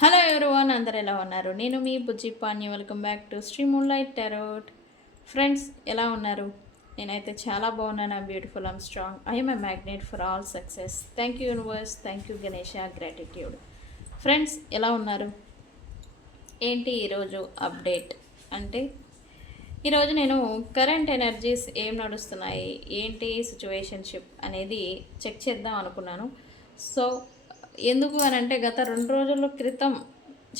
Hello everyone, అందరు ఎలా ఉన్నారు? నేను మీ Bujji Panya. Welcome back to Shri moonlight tarot. Friends, ఎలా ఉన్నారు? నేనైతే చాలా బాగున్నాను. I'm beautiful, I'm strong, I'm a magnet for all success. Thank you universe, thank you Ganesha, gratitude. Friends, ఎలా ఉన్నారు? ఏంటి ఈరోజు అప్డేట్ అంటే, ఈరోజు నేను కరెంట్ ఎనర్జీస్ ఏం నడుస్తున్నాయి, ఏంటి సిచ్యువేషన్షిప్ అనేది చెక్ చేద్దాం అనుకున్నాను. సో ఎందుకు అని అంటే, గత 2 రోజుల క్రితం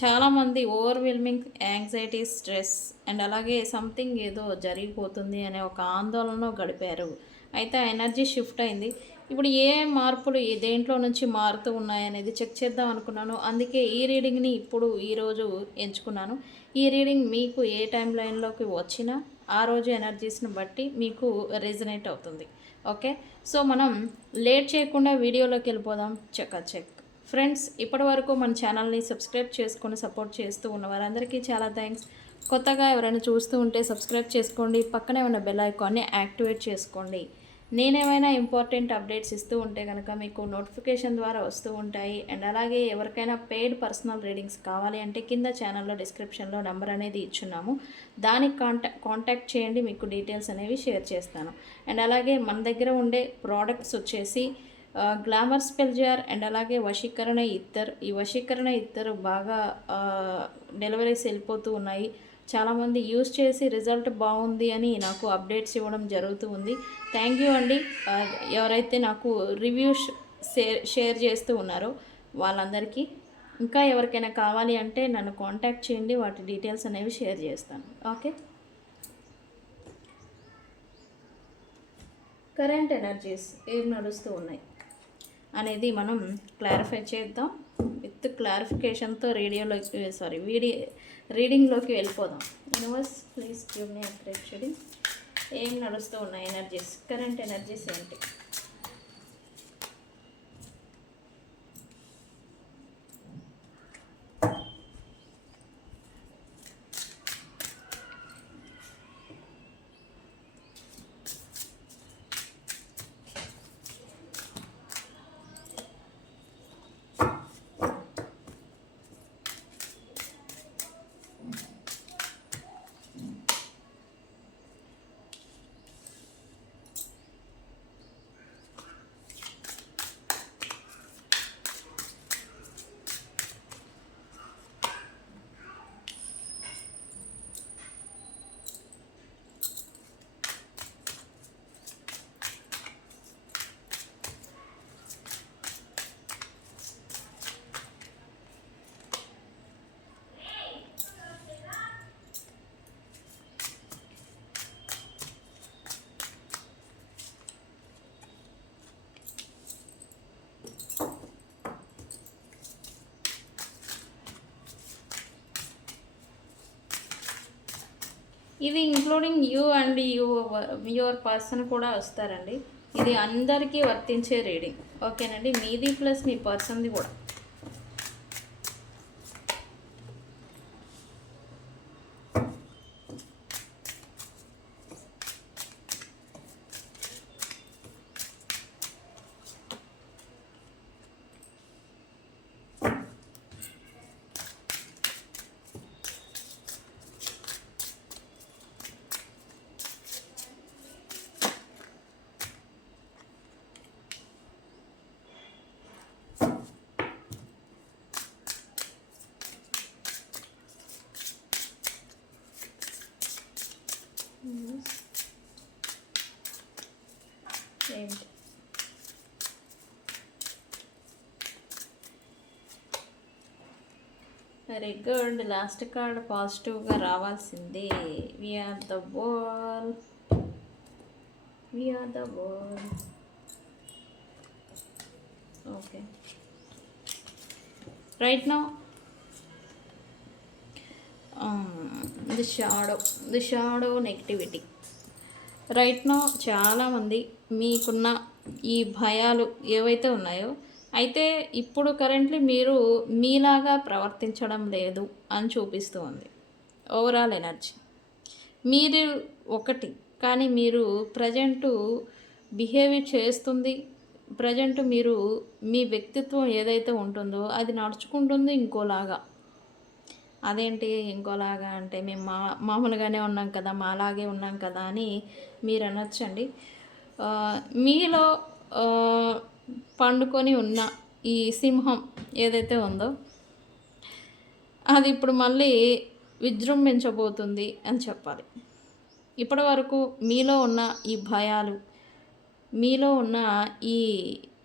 చాలామంది ఓవర్వెల్మింగ్ యాంగ్జైటీ, స్ట్రెస్ అండ్ అలాగే సంథింగ్ ఏదో జరిగిపోతుంది అనే ఒక ఆందోళనలో గడిపారు. అయితే ఆ ఎనర్జీ షిఫ్ట్ అయింది. ఇప్పుడు ఏ మార్పులు దేంట్లో నుంచి మారుతూ ఉన్నాయనేది చెక్ చేద్దాం అనుకున్నాను. అందుకే ఈ రీడింగ్ని ఇప్పుడు ఈరోజు ఎంచుకున్నాను. ఈ రీడింగ్ మీకు ఏ టైం లైన్లోకి వచ్చినా ఆ రోజు ఎనర్జీస్ని బట్టి మీకు రెజనేట్ అవుతుంది. ఓకే, సో మనం లేట్ చేయకుండా వీడియోలోకి వెళ్ళిపోదాం. చెక్ ఫ్రెండ్స్, ఇప్పటి వరకు మన ఛానల్ని సబ్స్క్రైబ్ చేసుకొని సపోర్ట్ చేస్తూ ఉన్న వారందరికీ చాలా థ్యాంక్స్. కొత్తగా ఎవరైనా చూస్తూ ఉంటే సబ్స్క్రైబ్ చేసుకోండి, పక్కనే ఉన్న బెల్ ఐకాన్ని యాక్టివేట్ చేసుకోండి. నేనేమైనా ఇంపార్టెంట్ అప్డేట్స్ ఇస్తూ ఉంటే కనుక మీకు నోటిఫికేషన్ ద్వారా వస్తూ ఉంటాయి. అండ్ అలాగే ఎవరికైనా పెయిడ్ పర్సనల్ రీడింగ్స్ కావాలి అంటే కింద ఛానల్లో డిస్క్రిప్షన్లో నెంబర్ అనేది ఇచ్చున్నాము. దానికి కాంటాక్ట్ చేయండి, మీకు డీటెయిల్స్ అనేవి షేర్ చేస్తాను. అండ్ అలాగే మన దగ్గర ఉండే ప్రోడక్ట్స్ వచ్చేసి గ్లామర్ స్పెల్ జార్ అండ్ అలాగే వశీకరణ ఇత్తర్. ఈ వశీకరణ ఇత్తరు బాగా డెలివరీస్ వెళ్ళిపోతూ ఉన్నాయి. చాలామంది యూస్ చేసి రిజల్ట్ బాగుంది అని నాకు అప్డేట్స్ ఇవ్వడం జరుగుతూ ఉంది. థ్యాంక్ యూ అండి. ఎవరైతే నాకు రివ్యూస్ షేర్ చేస్తూ ఉన్నారో వాళ్ళందరికీ. ఇంకా ఎవరికైనా కావాలి అంటే నన్ను కాంటాక్ట్ చేయండి, వాటి డీటెయిల్స్ అనేవి షేర్ చేస్తాను. ఓకే, కరెంట్ ఎనర్జీస్ ఏం నడుస్తూ ఉన్నాయి అనేది మనం క్లారిఫై చేద్దాం. విత్ క్లారిఫికేషన్తో రీడింగ్లోకి వెళ్ళిపోదాం. Universe, please give me accurate reading. ఏం నడుస్తూ ఉన్నాయి ఎనర్జీస్, కరెంట్ ఎనర్జీస్ ఏంటి? ఇది including you and your person కూడా వస్తారండి. ఇది అందరికీ వర్తించే రీడింగ్. ఓకేనండి, మీది ప్లస్ మీ పర్సన్ది కూడా. ఏంటి? Very good. లాస్ట్ కార్డ్ పాజిటివ్గా రావాల్సిందే. We are the world, we are the world. Okay, right now the shadow negativity. Right now చాలామంది మీకున్న ఈ భయాలు ఏవైతే ఉన్నాయో, అయితే ఇప్పుడు కరెంట్లీ మీరు మీలాగా ప్రవర్తించడం లేదు అని చూపిస్తూ ఉంది ఓవరాల్ ఎనర్జీ. మీరు ఒకటి, కానీ మీరు ప్రజెంటు బిహేవ్ చేస్తుంది ప్రజెంట్ మీరు మీ వ్యక్తిత్వం ఏదైతే ఉంటుందో అది నడుచుకుంటుంది ఇంకోలాగా. అదేంటి ఇంకోలాగా అంటే మేము మామూలుగానే ఉన్నాం కదా, మాలాగే ఉన్నాం కదా అని మీరు అనొచ్చండి. మీలో పండుకొని ఉన్న ఈ సింహం ఏదైతే ఉందో అది ఇప్పుడు మళ్ళీ విజృంభించబోతుంది అని చెప్పాలి. ఇప్పటి వరకు మీలో ఉన్న ఈ భయాలు, మీలో ఉన్న ఈ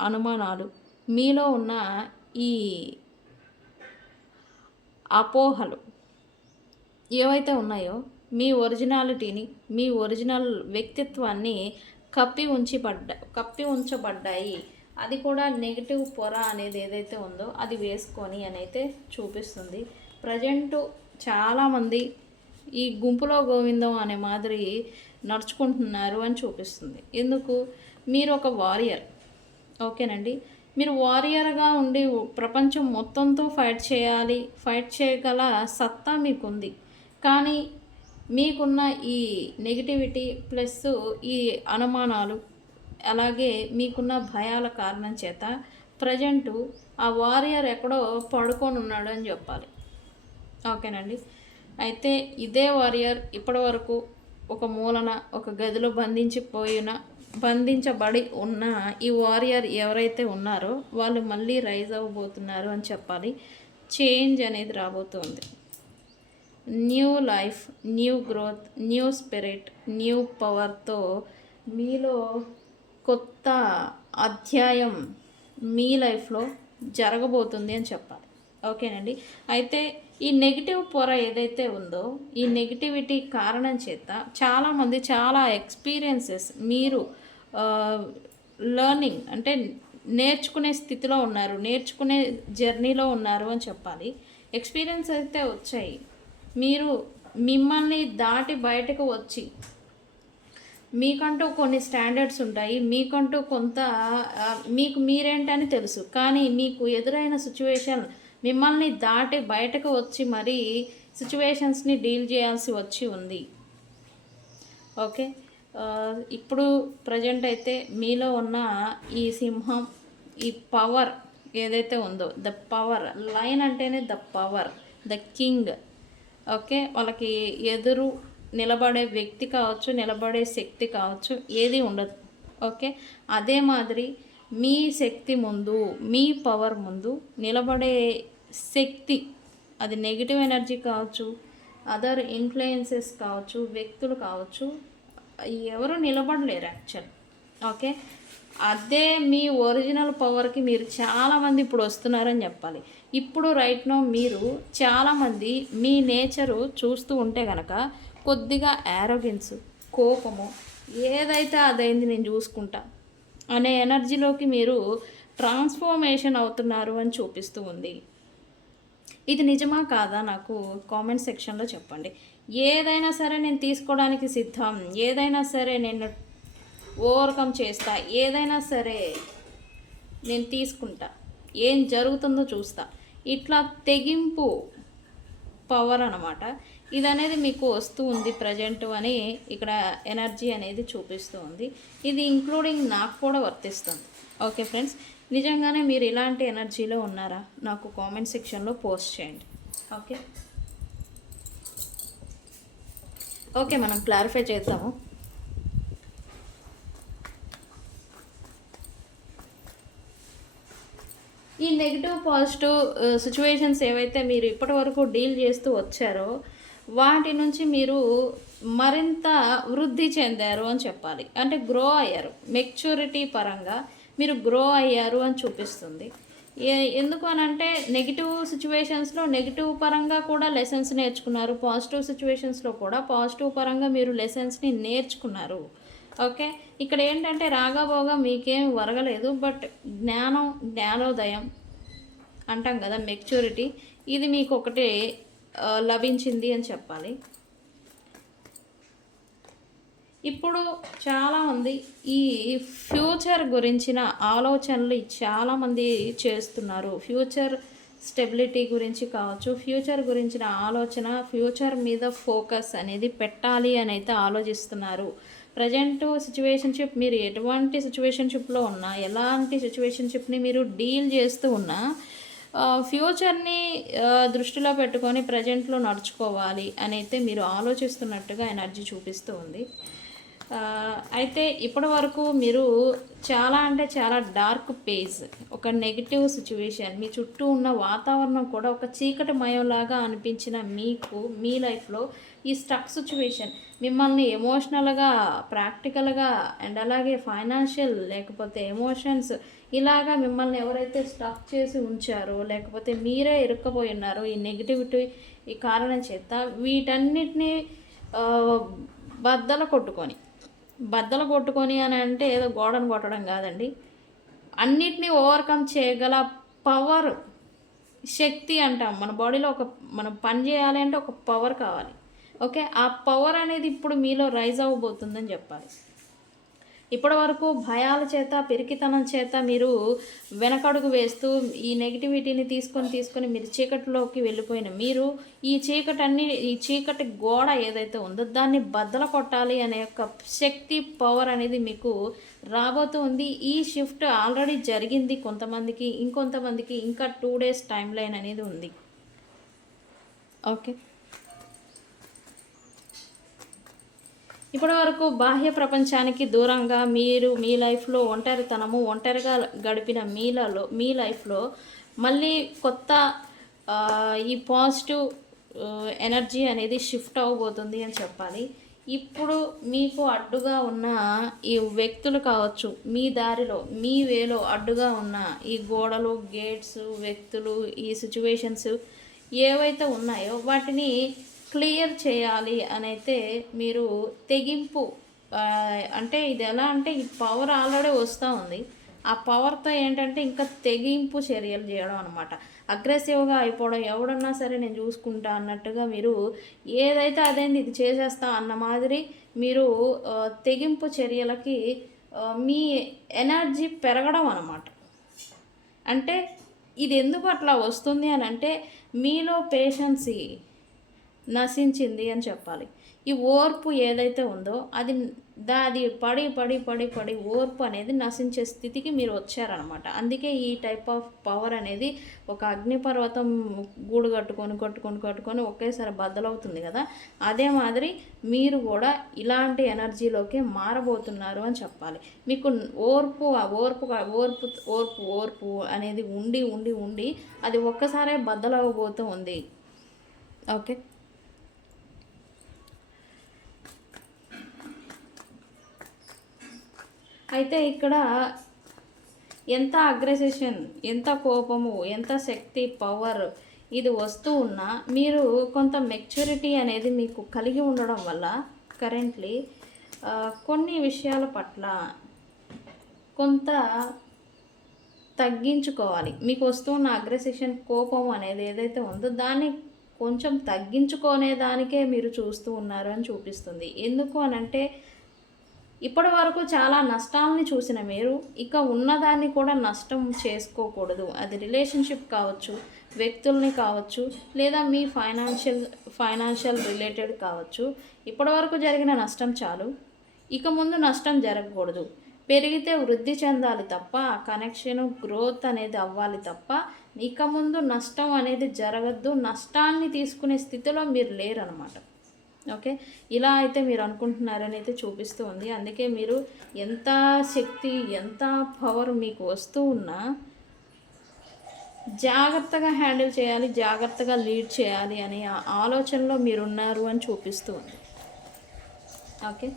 అనుమానాలు, మీలో ఉన్న ఈ అపోహలు ఏవైతే ఉన్నాయో మీ ఒరిజినాలిటీని, మీ ఒరిజినల్ వ్యక్తిత్వాన్ని కప్పి ఉంచబడ్డాయి. అది కూడా నెగిటివ్ పొర అనేది ఏదైతే ఉందో అది వేసుకొని అని అయితే చూపిస్తుంది. ప్రజెంటు చాలామంది ఈ గుంపులో గోవిందం అనే మాదిరి నడుచుకుంటున్నారు అని చూపిస్తుంది. ఎందుకు? మీరు ఒక వారియర్, ఓకేనండి. మీరు వారియర్గా ఉండి ప్రపంచం మొత్తంతో ఫైట్ చేయగల సత్తా మీకుంది. కానీ మీకున్న ఈ నెగిటివిటీ ప్లస్ ఈ అనుమానాలు అలాగే మీకున్న భయాల కారణం చేత ప్రజెంటు ఆ వారియర్ ఎక్కడో పడుకొని ఉన్నాడు అని చెప్పాలి. ఓకేనండి. అయితే ఇదే వారియర్ ఇప్పటివరకు ఒక మూలన ఒక గదిలో బంధించబడి ఉన్న ఈ వారియర్ ఎవరైతే ఉన్నారో వాళ్ళు మళ్ళీ రైజ్ అవ్వబోతున్నారు అని చెప్పాలి. చేంజ్ అనేది రాబోతుంది. New life, new growth, new spirit, new పవర్తో మీలో కొత్త అధ్యాయం మీ లైఫ్లో జరగబోతుంది అని చెప్పాలి. ఓకేనండి. అయితే ఈ నెగిటివ్ పొర ఏదైతే ఉందో ఈ నెగిటివిటీ కారణం చేత చాలామంది చాలా ఎక్స్పీరియన్సెస్ మీరు లెర్నింగ్ అంటే నేర్చుకునే స్థితిలో ఉన్నారు, నేర్చుకునే జర్నీలో ఉన్నారు అని చెప్పాలి. ఎక్స్పీరియన్స్ అయితే వచ్చాయి. మీరు మిమ్మల్ని దాటి బయటకు వచ్చి మీకంటూ కొన్ని స్టాండర్డ్స్ ఉంటాయి, మీకంటూ కొంత మీకు మీరేంటని తెలుసు. కానీ మీకు ఎదురైన సిచ్యువేషన్ మిమ్మల్ని దాటి బయటకు వచ్చి మరీ సిచ్యువేషన్స్ని డీల్ చేయాల్సి వచ్చి ఉంది. ఓకే. ఇప్పుడు ప్రజెంట్ అయితే మీలో ఉన్న ఈ సింహం, ఈ పవర్ ఏదైతే ఉందో, ద పవర్ లైన్ అంటేనే the power, the king. Okay. వాళ్ళకి ఎదురు నిలబడే వ్యక్తి కావచ్చు, నిలబడే శక్తి కావచ్చు, ఏది ఉండదు. ఓకే. అదే మాదిరి మీ శక్తి ముందు, మీ పవర్ ముందు నిలబడే శక్తి, అది నెగిటివ్ ఎనర్జీ కావచ్చు, అదర్ ఇన్ఫ్లుయెన్సెస్ కావచ్చు, వ్యక్తులు కావచ్చు, ఎవరు నిలబడలేరు యాక్చువల్. ఓకే. అదే మీ ఒరిజినల్ పవర్కి మీరు చాలామంది ఇప్పుడు వస్తున్నారని చెప్పాలి. ఇప్పుడు రైట్ నో మీరు చాలామంది మీ నేచరు చూస్తూ ఉంటే కనుక కొద్దిగా యారోగెన్స్, కోపము, ఏదైతే అదైంది నేను చూసుకుంటా అనే ఎనర్జీలోకి మీరు ట్రాన్స్ఫర్మేషన్ అవుతున్నారు అని చూపిస్తూ ఉంది. ఇది నిజమా కాదా నాకు కామెంట్ సెక్షన్లో చెప్పండి. ఏదైనా సరే నేను తీసుకోవడానికి సిద్ధం, ఏదైనా సరే నేను ఓవర్కమ్ చేస్తా, ఏదైనా సరే నేను తీసుకుంటా, ఏం జరుగుతుందో చూస్తా, ఇట్లా తెగింపు పవర్ అన్నమాట. ఇది అనేది మీకు వస్తూ ఉంది ప్రజెంట్ అని ఇక్కడ ఎనర్జీ అనేది చూపిస్తూ ఉంది. ఇది ఇంక్లూడింగ్ నాకు కూడా వర్తిస్తుంది. ఓకే ఫ్రెండ్స్, నిజంగానే మీరు ఇలాంటి ఎనర్జీలో ఉన్నారా? నాకు కామెంట్ సెక్షన్లో పోస్ట్ చేయండి. ఓకే. ఓకే, మనం క్లారిఫై చేద్దాము. ఈ నెగిటివ్ పాజిటివ్ సిచ్యువేషన్స్ ఏవైతే మీరు ఇప్పటి వరకు డీల్ చేస్తూ వచ్చారో వాటి నుంచి మీరు మరింత వృద్ధి చెందారు అని చెప్పాలి. అంటే గ్రో అయ్యారు, మెచ్యూరిటీ పరంగా మీరు గ్రో అయ్యారు అని చూపిస్తుంది. ఎందుకు అని అంటే నెగిటివ్ సిచ్యువేషన్స్లో నెగిటివ్ పరంగా కూడా లెసన్స్ నేర్చుకున్నారు, పాజిటివ్ సిచ్యువేషన్స్లో కూడా పాజిటివ్ పరంగా మీరు లెసన్స్ని నేర్చుకున్నారు. ఓకే. ఇక్కడ ఏంటంటే రాగాబోగా మీకేం వరగలేదు, బట్ జ్ఞానోదయం అంటాం కదా, మెచ్యూరిటీ, ఇది మీకు ఒకటే లభించింది అని చెప్పాలి. ఇప్పుడు చాలామంది ఈ ఫ్యూచర్ గురించిన ఆలోచనలు చాలామంది చేస్తున్నారు. ఫ్యూచర్ స్టెబిలిటీ గురించి కావచ్చు, ఫ్యూచర్ గురించిన ఆలోచన, ఫ్యూచర్ మీద ఫోకస్ అనేది పెట్టాలి అని అయితే ఆలోచిస్తున్నారు. ప్రజెంట్ సిచ్యువేషన్షిప్ మీరు ఎటువంటి సిచ్యువేషన్షిప్లో ఉన్నా, ఎలాంటి సిచ్యువేషన్షిప్ని మీరు డీల్ చేస్తూ ఉన్నా, ఫ్యూచర్ని దృష్టిలో పెట్టుకొని ప్రజెంట్లో నడుచుకోవాలి అని అయితే మీరు ఆలోచిస్తున్నట్టుగా ఎనర్జీ చూపిస్తూ ఉంది. అయితే ఇప్పటి వరకు మీరు చాలా అంటే చాలా డార్క్ పేజ్, ఒక నెగిటివ్ సిచ్యువేషన్, మీ చుట్టూ ఉన్న వాతావరణం కూడా ఒక చీకటిమయంలాగా అనిపించిన మీకు మీ లైఫ్లో ఈ స్టక్ సిచ్యువేషన్ మిమ్మల్ని ఎమోషనల్గా, ప్రాక్టికల్గా అండ్ అలాగే ఫైనాన్షియల్ లేకపోతే ఎమోషన్స్ ఇలాగా మిమ్మల్ని ఎవరైతే స్టక్ చేసి ఉంచారో, లేకపోతే మీరే ఇరుక్కపోయి ఉన్నారో ఈ నెగిటివిటీ ఈ కారణం చేత, వీటన్నిటినీ బద్దలు కొట్టుకొని అని అంటే ఏదో గోడను కొట్టడం కాదండి. అన్నిటినీ ఓవర్కమ్ చేయగల పవర్, శక్తి అంటాం. మన బాడీలో మనం పని చేయాలి అంటే ఒక పవర్ కావాలి. ఓకే, ఆ పవర్ అనేది ఇప్పుడు మీలో రైజ్ అవ్వబోతుందని చెప్పాలి. ఇప్పటి వరకు భయాల చేత, పిరికితనం చేత మీరు వెనకడుగు వేస్తూ ఈ నెగిటివిటీని తీసుకొని మీరు చీకటిలోకి వెళ్ళిపోయిన మీరు ఈ చీకటి గోడ ఏదైతే ఉందో దాన్ని బద్దలు కొట్టాలి అనే యొక్క శక్తి, పవర్ అనేది మీకు రాబోతుంది. ఈ షిఫ్ట్ ఆల్రెడీ జరిగింది కొంతమందికి, ఇంకొంతమందికి ఇంకా 2 days టైం లైన్ అనేది ఉంది. ఓకే, ఇప్పటి వరకు బాహ్య ప్రపంచానికి దూరంగా మీరు మీ లైఫ్లో ఒంటరిగా గడిపిన మీ లైఫ్లో మళ్ళీ కొత్త ఈ పాజిటివ్ ఎనర్జీ అనేది షిఫ్ట్ అవ్వబోతుంది అని చెప్పాలి. ఇప్పుడు మీకు అడ్డుగా ఉన్న ఈ వ్యక్తులు కావచ్చు, మీ దారిలో మీ వేలో అడ్డుగా ఉన్న ఈ గోడలు, గేట్స్, వ్యక్తులు, ఈ సిచ్యువేషన్స్ ఏవైతే ఉన్నాయో వాటిని క్లియర్ చేయాలి అని అయితే మీరు తెగింపు, అంటే ఇది ఎలా అంటే ఈ పవర్ ఆల్రెడీ వస్తూ ఉంది. ఆ పవర్తో ఏంటంటే ఇంకా తెగింపు చర్యలు చేయడం అనమాట. అగ్రెసివ్గా అయిపోవడం, ఎవడన్నా సరే నేను చూసుకుంటా అన్నట్టుగా మీరు ఏదైతే అదేంది ఇది చేసేస్తా అన్న మాదిరి మీరు తెగింపు చర్యలకి మీ ఎనర్జీ పెరగడం అనమాట. అంటే ఇది ఎందుకు అట్లా వస్తుంది అని అంటే మీలో పేషెన్సీ నశించింది అని చెప్పాలి. ఈ ఓర్పు ఏదైతే ఉందో అది పడి ఓర్పు అనేది నశించే స్థితికి మీరు వచ్చారనమాట. అందుకే ఈ టైప్ ఆఫ్ పవర్ అనేది ఒక అగ్నిపర్వతం గూడు కట్టుకొని ఒకేసారి బద్దలవుతుంది కదా, అదే మాదిరి మీరు కూడా ఇలాంటి ఎనర్జీలోకి మారబోతున్నారు అని చెప్పాలి. మీకు ఓర్పు అనేది ఉండి అది ఒక్కసారే బద్దలవ్వబోతూ ఉంది. ఓకే, అయితే ఇక్కడ ఎంత అగ్రెసేషన్, ఎంత కోపము, ఎంత శక్తి, పవర్ ఇది వస్తూ ఉన్నా మీరు కొంత మెచ్యూరిటీ అనేది మీకు కలిగి ఉండడం వల్ల కరెంట్లీ కొన్ని విషయాల పట్ల కొంత తగ్గించుకోవాలి. మీకు వస్తున్న అగ్రెసేషన్, కోపం అనేది ఏదైతే ఉందో దాన్ని కొంచెం తగ్గించుకునే దానికే మీరు చూస్తూ ఉన్నారు అని చూపిస్తుంది. ఎందుకు అనంటే ఇప్పటి వరకు చాలా నష్టాలని చూసిన మీరు ఇక ఉన్నదాన్ని కూడా నష్టం చేసుకోకూడదు. అది రిలేషన్షిప్ కావచ్చు, వ్యక్తుల్ని కావచ్చు, లేదా మీ ఫైనాన్షియల్ రిలేటెడ్ కావచ్చు. ఇప్పటి వరకు జరిగిన నష్టం చాలు, ఇక ముందు నష్టం జరగకూడదు. పెరిగితే వృద్ధి చెందాలి తప్ప, కనెక్షన్ గ్రోత్ అనేది అవ్వాలి తప్ప ఇక ముందు నష్టం అనేది జరగద్దు. నష్టాన్ని తీసుకునే స్థితిలో మీరు లేరనమాట. ఓకే, ఇలా అయితే మీరు అనుకుంటున్నారని అయితే చూపిస్తూ ఉంది. అందుకే మీరు ఎంత శక్తి, ఎంత పవర్ మీకు వస్తూ ఉన్నా జాగ్రత్తగా హ్యాండిల్ చేయాలి, జాగ్రత్తగా లీడ్ చేయాలి అనే ఆలోచనలో మీరున్నారు అని చూపిస్తూ ఉంది. Okay,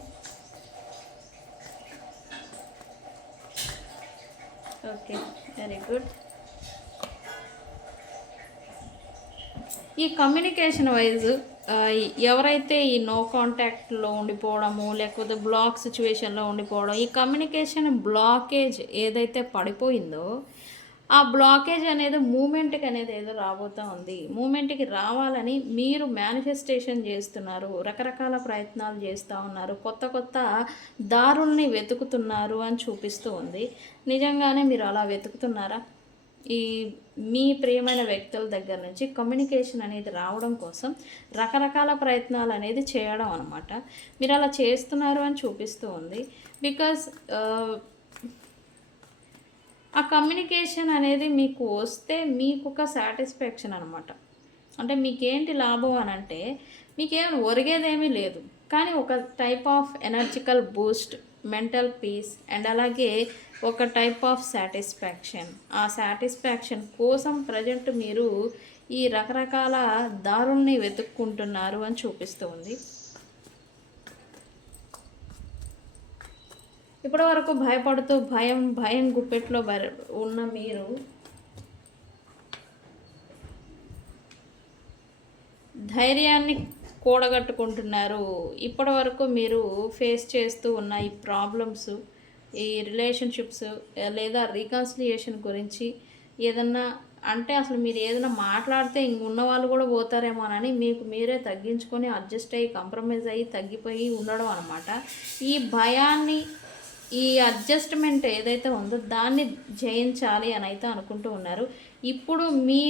okay, very good. ఈ కమ్యూనికేషన్ వైజ్ ఎవరైతే ఈ నో కాంటాక్ట్లో ఉండిపోవడము, లేకపోతే బ్లాక్ సిచ్యువేషన్లో ఉండిపోవడం, ఈ కమ్యూనికేషన్ బ్లాకేజ్ ఏదైతే పడిపోయిందో ఆ బ్లాకేజ్ అనేది మూమెంట్కి అనేది ఏదో రాబోతూ ఉంది. మూమెంట్కి రావాలని మీరు మేనిఫెస్టేషన్ చేస్తున్నారు, రకరకాల ప్రయత్నాలు చేస్తూ ఉన్నారు, కొత్త దారుల్ని వెతుకుతున్నారు అని చూపిస్తూ ఉంది. నిజంగానే మీరు అలా వెతుకుతున్నారా? ఈ మీ ప్రియమైన వ్యక్తుల దగ్గర నుంచి కమ్యూనికేషన్ అనేది రావడం కోసం రకరకాల ప్రయత్నాలు అనేది చేయడం అనమాట. మీరు అలా చేస్తున్నారు అని చూపిస్తూ ఉంది. బికాజ్ ఆ కమ్యూనికేషన్ అనేది మీకు వస్తే మీకు ఒక సాటిస్ఫాక్షన్ అనమాట. అంటే మీకేంటి లాభం అని అంటే మీకేం ఒరిగేదేమీ లేదు, కానీ ఒక type of ఎనర్జికల్ Boost, mental peace and అలాగే ఒక టైప్ ఆఫ్ సాటిస్ఫాక్షన్. ఆ సాటిస్ఫాక్షన్ కోసం ప్రజెంట్ మీరు ఈ రకరకాల దారుల్ని వెతుక్కుంటున్నారు అని చూపిస్తుంది. ఇప్పటి వరకు భయపడుతూ భయం గుప్పెట్లో ఉన్న మీరు ధైర్యాన్ని కూడగట్టుకుంటున్నారు. ఇప్పటి వరకు మీరు ఫేస్ చేస్తూ ఉన్న ఈ ప్రాబ్లమ్స్, ఈ రిలేషన్షిప్స్ లేదా రీకన్సిలియేషన్ గురించి ఏదన్నా అంటే అసలు మీరు ఏదైనా మాట్లాడితే ఉన్న వాళ్ళు కూడా పోతారేమోనని మీకు మీరే తగ్గించుకొని అడ్జస్ట్ అయ్యి కాంప్రమైజ్ అయ్యి తగ్గిపోయి ఉండడం అనమాట. ఈ భయాన్ని, ఈ అడ్జస్ట్మెంట్ ఏదైతే ఉందో దాన్ని జయించాలి అని అయితే అనుకుంటూ ఉన్నారు. ఇప్పుడు మీ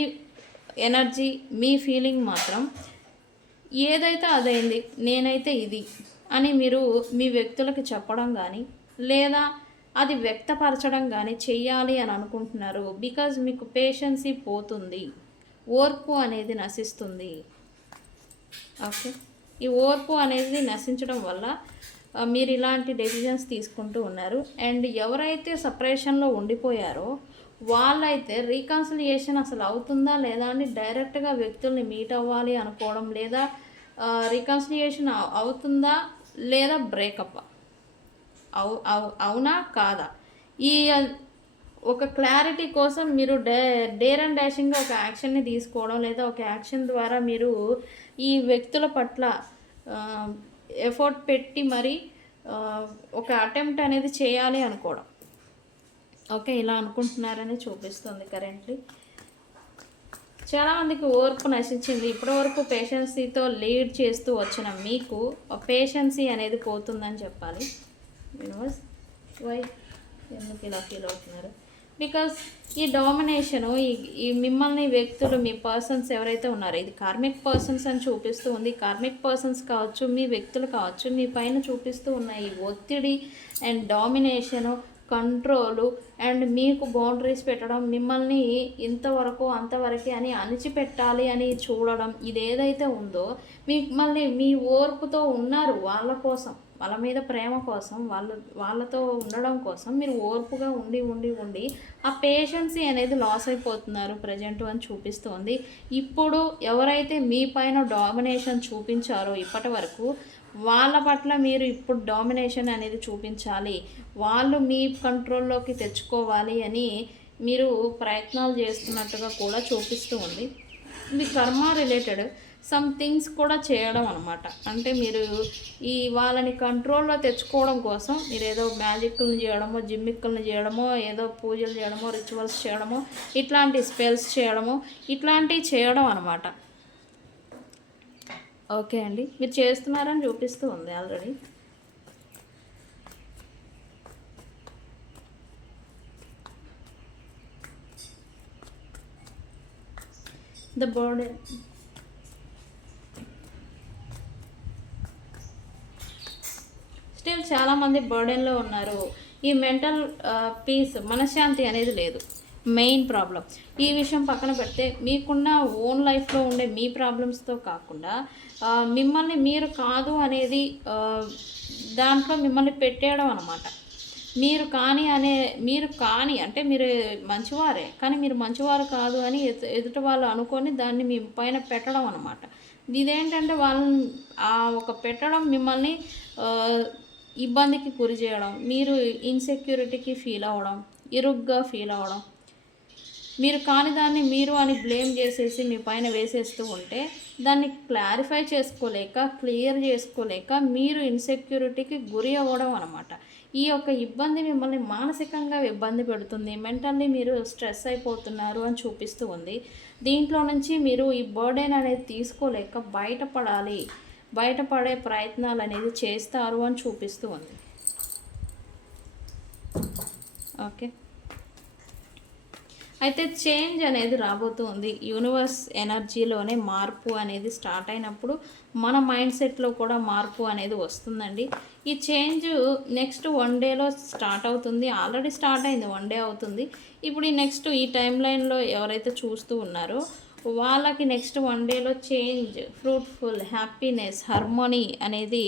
ఎనర్జీ, మీ ఫీలింగ్ మాత్రం ఏదైతే అదైంది, నేనైతే ఇది అని మీరు మీ వ్యక్తులకి చెప్పడం కానీ లేదా అది వ్యక్తపరచడం కానీ చెయ్యాలి అని అనుకుంటున్నారు. బికాజ్ మీకు పేషెన్సీ పోతుంది, ఓర్పు అనేది నశిస్తుంది. ఓకే, ఈ ఓర్పు అనేది నశించడం వల్ల మీరు ఇలాంటి డెసిషన్స్ తీసుకుంటూ ఉన్నారు. అండ్ ఎవరైతే సపరేషన్లో ఉండిపోయారో వాళ్ళైతే రీకన్సిలియేషన్ అసలు అవుతుందా లేదా అని డైరెక్ట్గా వ్యక్తుల్ని మీట్ అవ్వాలి అనుకోవడం, లేదా రీకన్సిలియేషన్ అవుతుందా లేదా బ్రేకప్ అవునా కాదా, ఈ ఒక క్లారిటీ కోసం మీరు డేర్ అండ్ డాషింగ్గా ఒక యాక్షన్ని తీసుకోవడం, లేదా ఒక యాక్షన్ ద్వారా మీరు ఈ వ్యక్తుల పట్ల ఎఫర్ట్ పెట్టి మరి ఒక అటెంప్ట్ అనేది చేయాలి అనుకోవడం. ఓకే, ఇలా అనుకుంటున్నారని చూపిస్తుంది కరెంట్లీ. చాలామందికి ఓర్పు నశించింది. ఇప్పటివరకు పేషెన్సీతో లీడ్ చేస్తూ వచ్చిన మీకు పేషెన్సీ అనేది పోతుందని చెప్పాలి. యూనివర్స్ వై ఎందుకు ఇలా ఫీల్ అవుతున్నారు? బికాస్ ఈ డామినేషను, ఈ మిమ్మల్ని వ్యక్తులు, మీ పర్సన్స్ ఎవరైతే ఉన్నారో, ఇది కార్మిక్ పర్సన్స్ అని చూపిస్తూ ఉంది. కార్మిక్ పర్సన్స్ కావచ్చు, మీ వ్యక్తులు కావచ్చు, మీ పైన చూపిస్తూ ఉన్న ఈ ఒత్తిడి అండ్ డామినేషను, కంట్రోలు అండ్ మీకు బౌండరీస్ పెట్టడం, మిమ్మల్ని ఇంతవరకు అంతవరకే అని అణిచిపెట్టాలి అని చూడడం, ఇది ఏదైతే ఉందో మిమ్మల్ని మీ ఓర్పుతో ఉన్నారు వాళ్ళ కోసం, వాళ్ళ మీద ప్రేమ కోసం, వాళ్ళతో ఉండడం కోసం మీరు ఓర్పుగా ఉండి ఉండి ఉండి ఆ పేషెన్సీ అనేది లాస్ అయిపోతున్నారు ప్రజెంట్ అని చూపిస్తుంది. ఇప్పుడు ఎవరైతే మీ పైన డామినేషన్ చూపించారో ఇప్పటి వరకు, వాళ్ళ పట్ల మీరు ఇప్పుడు డామినేషన్ అనేది చూపించాలి, వాళ్ళు మీ కంట్రోల్లోకి తెచ్చుకోవాలి అని మీరు ప్రయత్నాలు చేస్తున్నట్టుగా కూడా చూపిస్తూ ఉంది. ఇది కర్మ రిలేటెడ్ సమ్ థింగ్స్ కూడా చేయడం అనమాట. అంటే మీరు ఈ వాళ్ళని కంట్రోల్లో తెచ్చుకోవడం కోసం మీరు ఏదో మ్యాజిక్లను చేయడమో, జిమ్మిక్కులను చేయడమో, ఏదో పూజలు చేయడమో, రిచువల్స్ చేయడమో, ఇట్లాంటి స్పెల్స్ చేయడమో, ఇట్లాంటివి చేయడం అనమాట. ఓకే అండి, మీరు చేస్తున్నారని చూపిస్తూ ఉంది ఆల్రెడీ. ద బర్డెన్, స్టిల్ చాలామంది బర్డెన్లో ఉన్నారు. ఈ మెంటల్ పీస్, మనశ్శాంతి అనేది లేదు మెయిన్ ప్రాబ్లం. ఈ విషయం పక్కన పెడితే మీకున్న ఓన్ లైఫ్లో ఉండే మీ ప్రాబ్లమ్స్తో కాకుండా మిమ్మల్ని మీరు కాదు అనేది దాంట్లో మిమ్మల్ని పెట్టేయడం అనమాట. మీరు కానీ అంటే మీరు మంచివారే, కానీ మీరు మంచివారు కాదు అని ఎదుటి వాళ్ళు అనుకొని దాన్ని మీ పైన పెట్టడం అనమాట. ఇదేంటంటే వాళ్ళని ఒక పెట్టడం మిమ్మల్ని ఇబ్బందికి గురి చేయడం, మీరు ఇన్సెక్యూరిటీకి ఫీల్ అవ్వడం, ఇరుగ్గా ఫీల్ అవ్వడం, మీరు కాని దాన్ని మీరు అని బ్లేమ్ చేసేసి మీ పైన వేసేస్తూ ఉంటే దాన్ని క్లారిఫై చేసుకోలేక, క్లియర్ చేసుకోలేక మీరు ఇన్సెక్యూరిటీకి గురి అవ్వడం అనమాట. ఈ యొక్క ఇబ్బంది మిమ్మల్ని మానసికంగా ఇబ్బంది పెడుతుంది, మెంటల్లీ మీరు స్ట్రెస్ అయిపోతున్నారు అని చూపిస్తూ ఉంది. దీంట్లో నుంచి మీరు ఈ బర్డెన్ అనేది తీసుకోలేక బయటపడే ప్రయత్నాలు అనేది చేస్తారు అని చూపిస్తూ ఉంది. ఓకే, అయితే చేంజ్ అనేది రాబోతుంది. యూనివర్స్ ఎనర్జీలోనే మార్పు అనేది స్టార్ట్ అయినప్పుడు మన మైండ్ సెట్లో కూడా మార్పు అనేది వస్తుందండి. ఈ చేంజ్ నెక్స్ట్ 1 డేలో స్టార్ట్ అవుతుంది. ఆల్రెడీ స్టార్ట్ అయింది, 1 డే అవుతుంది. ఇప్పుడు ఈ నెక్స్ట్ ఈ టైమ్ లైన్లో ఎవరైతే చూస్తూ ఉన్నారో వాళ్ళకి నెక్స్ట్ 1 డేలో చేంజ్, ఫ్రూట్ఫుల్, హ్యాపీనెస్, హార్మోనీ అనేది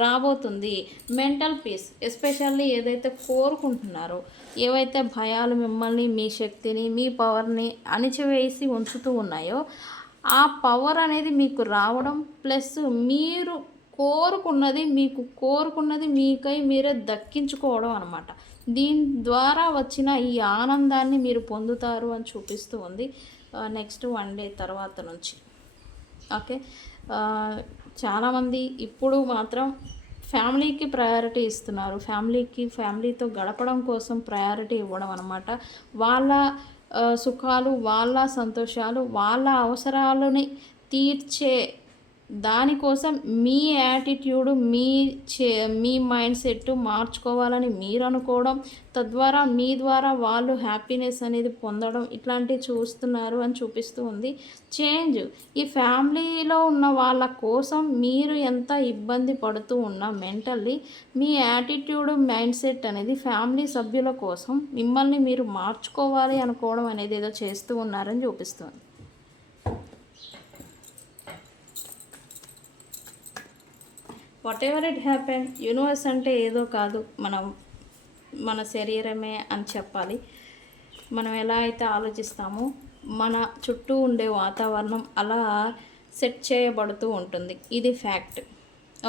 రాబోతుంది. మెంటల్ పీస్ ఎస్పెషల్లీ ఏదైతే కోరుకుంటున్నారో, ఏవైతే భయాలు మిమ్మల్ని, మీ శక్తిని, మీ పవర్ని అణిచివేసి ఉంచుతూ ఉన్నాయో ఆ పవర్ అనేది మీకు రావడం, ప్లస్ మీరు కోరుకున్నది మీకై మీరే దక్కించుకోవడం అనమాట. దీని ద్వారా వచ్చిన ఈ ఆనందాన్ని మీరు పొందుతారు అని చూపిస్తూ ఉంది నెక్స్ట్ 1 డే తర్వాత నుంచి. ఓకే, చాలామంది ఇప్పుడు మాత్రం ఫ్యామిలీకి ప్రయారిటీ ఇస్తున్నారు. ఫ్యామిలీతో గడపడం కోసం ప్రయారిటీ ఇవ్వడం అనమాట. వాళ్ళ సుఖాలు, వాళ్ళ సంతోషాలు, వాళ్ళ అవసరాలని తీర్చే దానికోసం మీ యాటిట్యూడ్, మీ మైండ్ సెట్ మార్చుకోవాలని మీరు అనుకోవడం, తద్వారా మీ ద్వారా వాళ్ళు హ్యాపీనెస్ అనేది పొందడం, ఇట్లాంటివి చూస్తున్నారు అని చూపిస్తూ ఉంది చేంజ్. ఈ ఫ్యామిలీలో ఉన్న వాళ్ళ కోసం మీరు ఎంత ఇబ్బంది పడుతూ ఉన్నా మెంటల్లీ, మీ యాటిట్యూడ్, మైండ్ సెట్ అనేది ఫ్యామిలీ సభ్యుల కోసం మిమ్మల్ని మీరు మార్చుకోవాలి అనుకోవడం అనేది ఏదో చేస్తూ ఉన్నారని చూపిస్తుంది. What ever it happen, universe అంటే ఏదో కాదు, మన శరీరమే అని చెప్పాలి. మనం ఎలా అయితే ఆలోచిస్తామో మన చుట్టూ ఉండే వాతావరణం అలా సెట్ చేయబడుతూ ఉంటుంది. ఇది ఫ్యాక్ట్.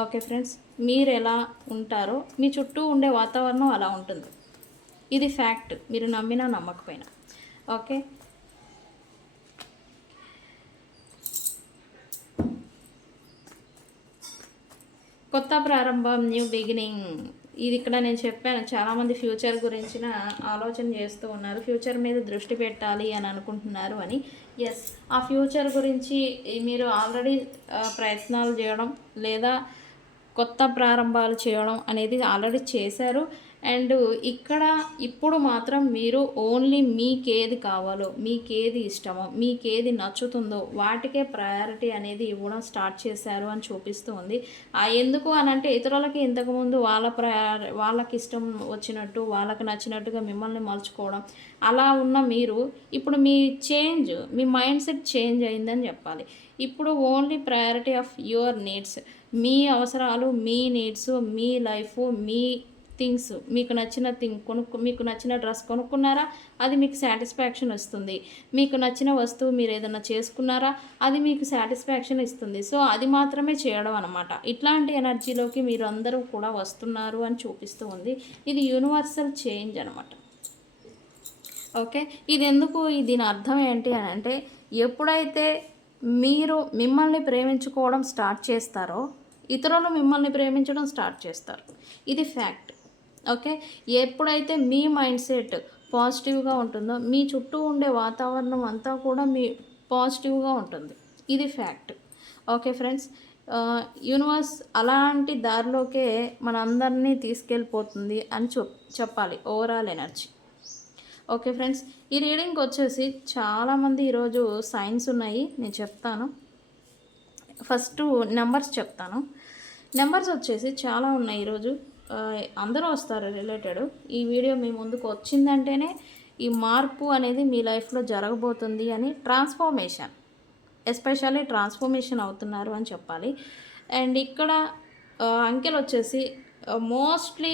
ఓకే ఫ్రెండ్స్, మీరు ఎలా ఉంటారో మీ చుట్టూ ఉండే వాతావరణం అలా ఉంటుంది. ఇది ఫ్యాక్ట్, మీరు నమ్మినా నమ్మకపోయినా. ఓకే, కొత్త ప్రారంభం, న్యూ బిగినింగ్. ఇది ఇక్కడ నేను చెప్పాను, చాలామంది ఫ్యూచర్ గురించిన ఆలోచన చేస్తూ ఉన్నారు, ఫ్యూచర్ మీద దృష్టి పెట్టాలి అని అనుకుంటున్నారు అని. ఎస్, ఆ ఫ్యూచర్ గురించి మీరు ఆల్రెడీ ప్రయత్నాలు చేయడం లేదా కొత్త ప్రారంభాలు చేయడం అనేది ఆల్రెడీ చేశారు. అండ్ ఇక్కడ ఇప్పుడు మాత్రం మీరు ఓన్లీ మీకేది కావాలో, మీకేది ఇష్టమో, మీకేది నచ్చుతుందో వాటికే ప్రయారిటీ అనేది ఇవ్వడం స్టార్ట్ చేశారు అని చూపిస్తూ ఉంది. ఎందుకు అని అంటే ఇతరులకి ఇంతకుముందు వాళ్ళకి ఇష్టం వచ్చినట్టు, వాళ్ళకి నచ్చినట్టుగా మిమ్మల్ని మలుచుకోవడం అలా ఉన్న మీరు ఇప్పుడు మీ మైండ్ సెట్ చేంజ్ అయిందని చెప్పాలి. ఇప్పుడు only priority of your needs, మీ అవసరాలు, మీ నీడ్స్, మీ లైఫ్, మీ థింగ్స్, మీకు నచ్చిన డ్రెస్ కొనుక్కున్నారా, అది మీకు సాటిస్ఫాక్షన్ ఇస్తుంది. మీకు నచ్చిన వస్తువు మీరు ఏదైనా చేసుకున్నారా, అది మీకు సాటిస్ఫాక్షన్ ఇస్తుంది. సో అది మాత్రమే చేయడం అనమాట. ఇట్లాంటి ఎనర్జీలోకి మీరు అందరూ కూడా వస్తున్నారు అని చూపిస్తూ ఉంది. ఇది యూనివర్సల్ చేంజ్ అనమాట. ఓకే, ఇది ఎందుకు, దీని అర్థం ఏంటి అని అంటే ఎప్పుడైతే మీరు మిమ్మల్ని ప్రేమించుకోవడం స్టార్ట్ చేస్తారో ఇతరులు మిమ్మల్ని ప్రేమించడం స్టార్ట్ చేస్తారు. ఇది ఫ్యాక్ట్. ఓకే, ఎప్పుడైతే మీ మైండ్ సెట్ పాజిటివ్గా ఉంటుందో మీ చుట్టూ ఉండే వాతావరణం అంతా కూడా మీ పాజిటివ్గా ఉంటుంది. ఇది ఫ్యాక్ట్. ఓకే ఫ్రెండ్స్, యూనివర్స్ అలాంటి దారిలోకే మనందరినీ తీసుకెళ్ళిపోతుంది అని చెప్పాలి, ఓవరాల్ ఎనర్జీ. ఓకే ఫ్రెండ్స్, ఈ రీడింగ్ వచ్చేసి చాలామంది ఈరోజు సైన్స్ ఉన్నాయి, నేను చెప్తాను. ఫస్ట్ నెంబర్స్ చెప్తాను. నెంబర్స్ వచ్చేసి చాలా ఉన్నాయి ఈరోజు, అందరూ వస్తారు రిలేటెడ్. ఈ వీడియో మీ ముందుకు వచ్చిందంటేనే ఈ మార్పు అనేది మీ లైఫ్లో జరగబోతుంది అని, ట్రాన్స్ఫర్మేషన్, ఎస్పెషల్లీ ట్రాన్స్ఫర్మేషన్ అవుతున్నారు అని చెప్పాలి. అండ్ ఇక్కడ అంకెలు వచ్చేసి మోస్ట్లీ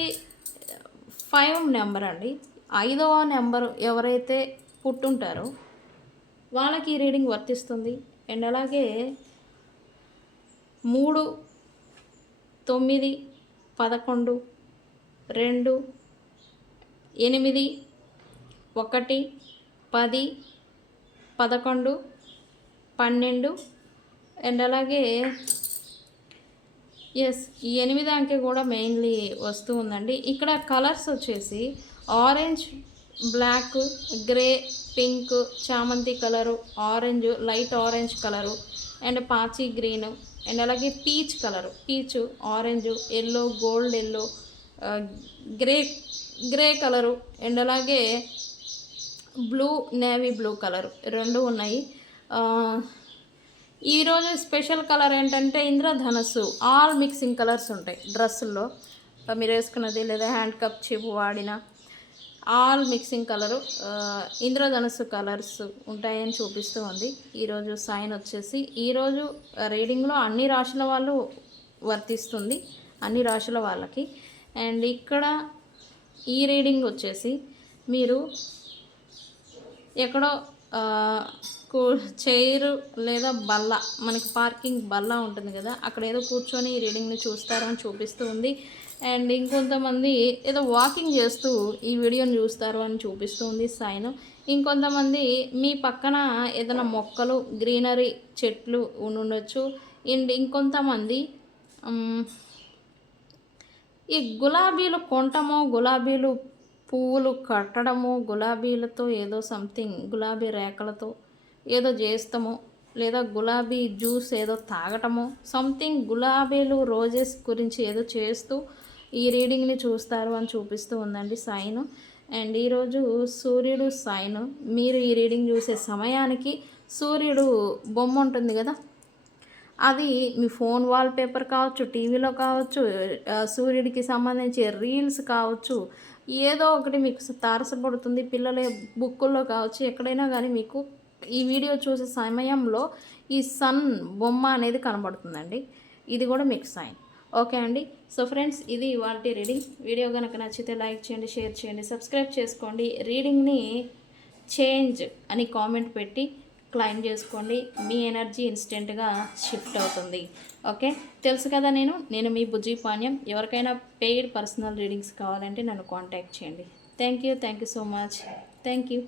5 నెంబర్ అండి. 5వ నెంబర్ ఎవరైతే పుట్టుంటారో వాళ్ళకి ఈ రీడింగ్ వర్తిస్తుంది. అండ్ అలాగే 3, 9, 11, 2, 8, 1, 10, 11, 12 అండ్ అలాగే ఎస్, ఈ 8 అంకె కూడా మెయిన్లీ వస్తూ ఉందండి. ఇక్కడ కలర్స్ వచ్చేసి ఆరెంజ్, బ్లాక్, గ్రే, పింక్, చామంతి colour, orange, light orange colour and పాచి గ్రీను అండ్ అలాగే పీచ్ కలరు, పీచు, orange, yellow, gold yellow, grey colour and అలాగే బ్లూ, నేవీ బ్లూ కలర్ రెండు ఉన్నాయి. ఈరోజు స్పెషల్ కలర్ ఏంటంటే ఇంద్రధనస్సు. ఆల్ మిక్సింగ్ కలర్స్ ఉంటాయి డ్రెస్సుల్లో, మీరు వేసుకున్నది లేదా హ్యాండ్ కప్ చిప్ వాడిన ఆల్ మిక్సింగ్ కలరు ఇంద్రధనస్సు కలర్స్ ఉంటాయని చూపిస్తూ ఉంది. ఈరోజు సైన్ వచ్చేసి ఈరోజు రీడింగ్లో అన్ని రాశుల వాళ్ళు వర్తిస్తుంది, అన్ని రాశుల వాళ్ళకి. అండ్ ఇక్కడ ఈ రీడింగ్ వచ్చేసి మీరు ఎక్కడో చైరు లేదా బల్ల, మనకి పార్కింగ్ బల్ల ఉంటుంది కదా, అక్కడ ఏదో కూర్చొని ఈ రీడింగ్ని చూస్తారు అని చూపిస్తూ ఉంది. అండ్ ఇంకొంతమంది ఏదో వాకింగ్ చేస్తూ ఈ వీడియోని చూస్తారు అని చూపిస్తూ ఉంది సైన్. ఇంకొంతమంది మీ పక్కన ఏదైనా మొక్కలు, గ్రీనరీ చెట్లు ఉండొచ్చు. అండ్ ఇంకొంతమంది ఈ గులాబీలు కొనటమో, గులాబీలు పువ్వులు కట్టడము, గులాబీలతో ఏదో సంథింగ్ గులాబీ రేఖలతో ఏదో చేస్తామో, లేదా గులాబీ జ్యూస్ ఏదో తాగటమో, సంథింగ్ గులాబీలు రోజెస్ గురించి ఏదో చేస్తూ ఈ రీడింగ్ని చూస్తారు అని చూపిస్తూ ఉందండి సైన్. అండ్ ఈరోజు సూర్యుడు సైన్. మీరు ఈ రీడింగ్ చూసే సమయానికి సూర్యుడు బొమ్మ ఉంటుంది కదా, అది మీ ఫోన్ వాల్పేపర్ కావచ్చు, టీవీలో కావచ్చు, సూర్యుడికి సంబంధించి రీల్స్ కావచ్చు, ఏదో ఒకటి మీకు తారసపడుతుంది. పిల్లల బుక్కుల్లో కావచ్చు, ఎక్కడైనా కానీ మీకు ఈ వీడియో చూసే సమయంలో ఈ సన్ బొమ్మ అనేది కనబడుతుందండి. ఇది కూడా మీకు సైన్. ఓకే అండి. సో ఫ్రెండ్స్, ఇది ఇవాళ రీడింగ్. వీడియో కనుక నచ్చితే లైక్ చేయండి, షేర్ చేయండి, సబ్స్క్రైబ్ చేసుకోండి. రీడింగ్ని చేంజ్ అని కామెంట్ పెట్టి క్లైమ్ చేసుకోండి. మీ ఎనర్జీ ఇన్స్టెంట్గా షిఫ్ట్ అవుతుంది. ఓకే, తెలుసు కదా, నేను మీ బుజ్జి పాణ్యం. ఎవరికైనా పెయిడ్ పర్సనల్ రీడింగ్స్ కావాలంటే నన్ను కాంటాక్ట్ చేయండి. Thank you so much. Thank you.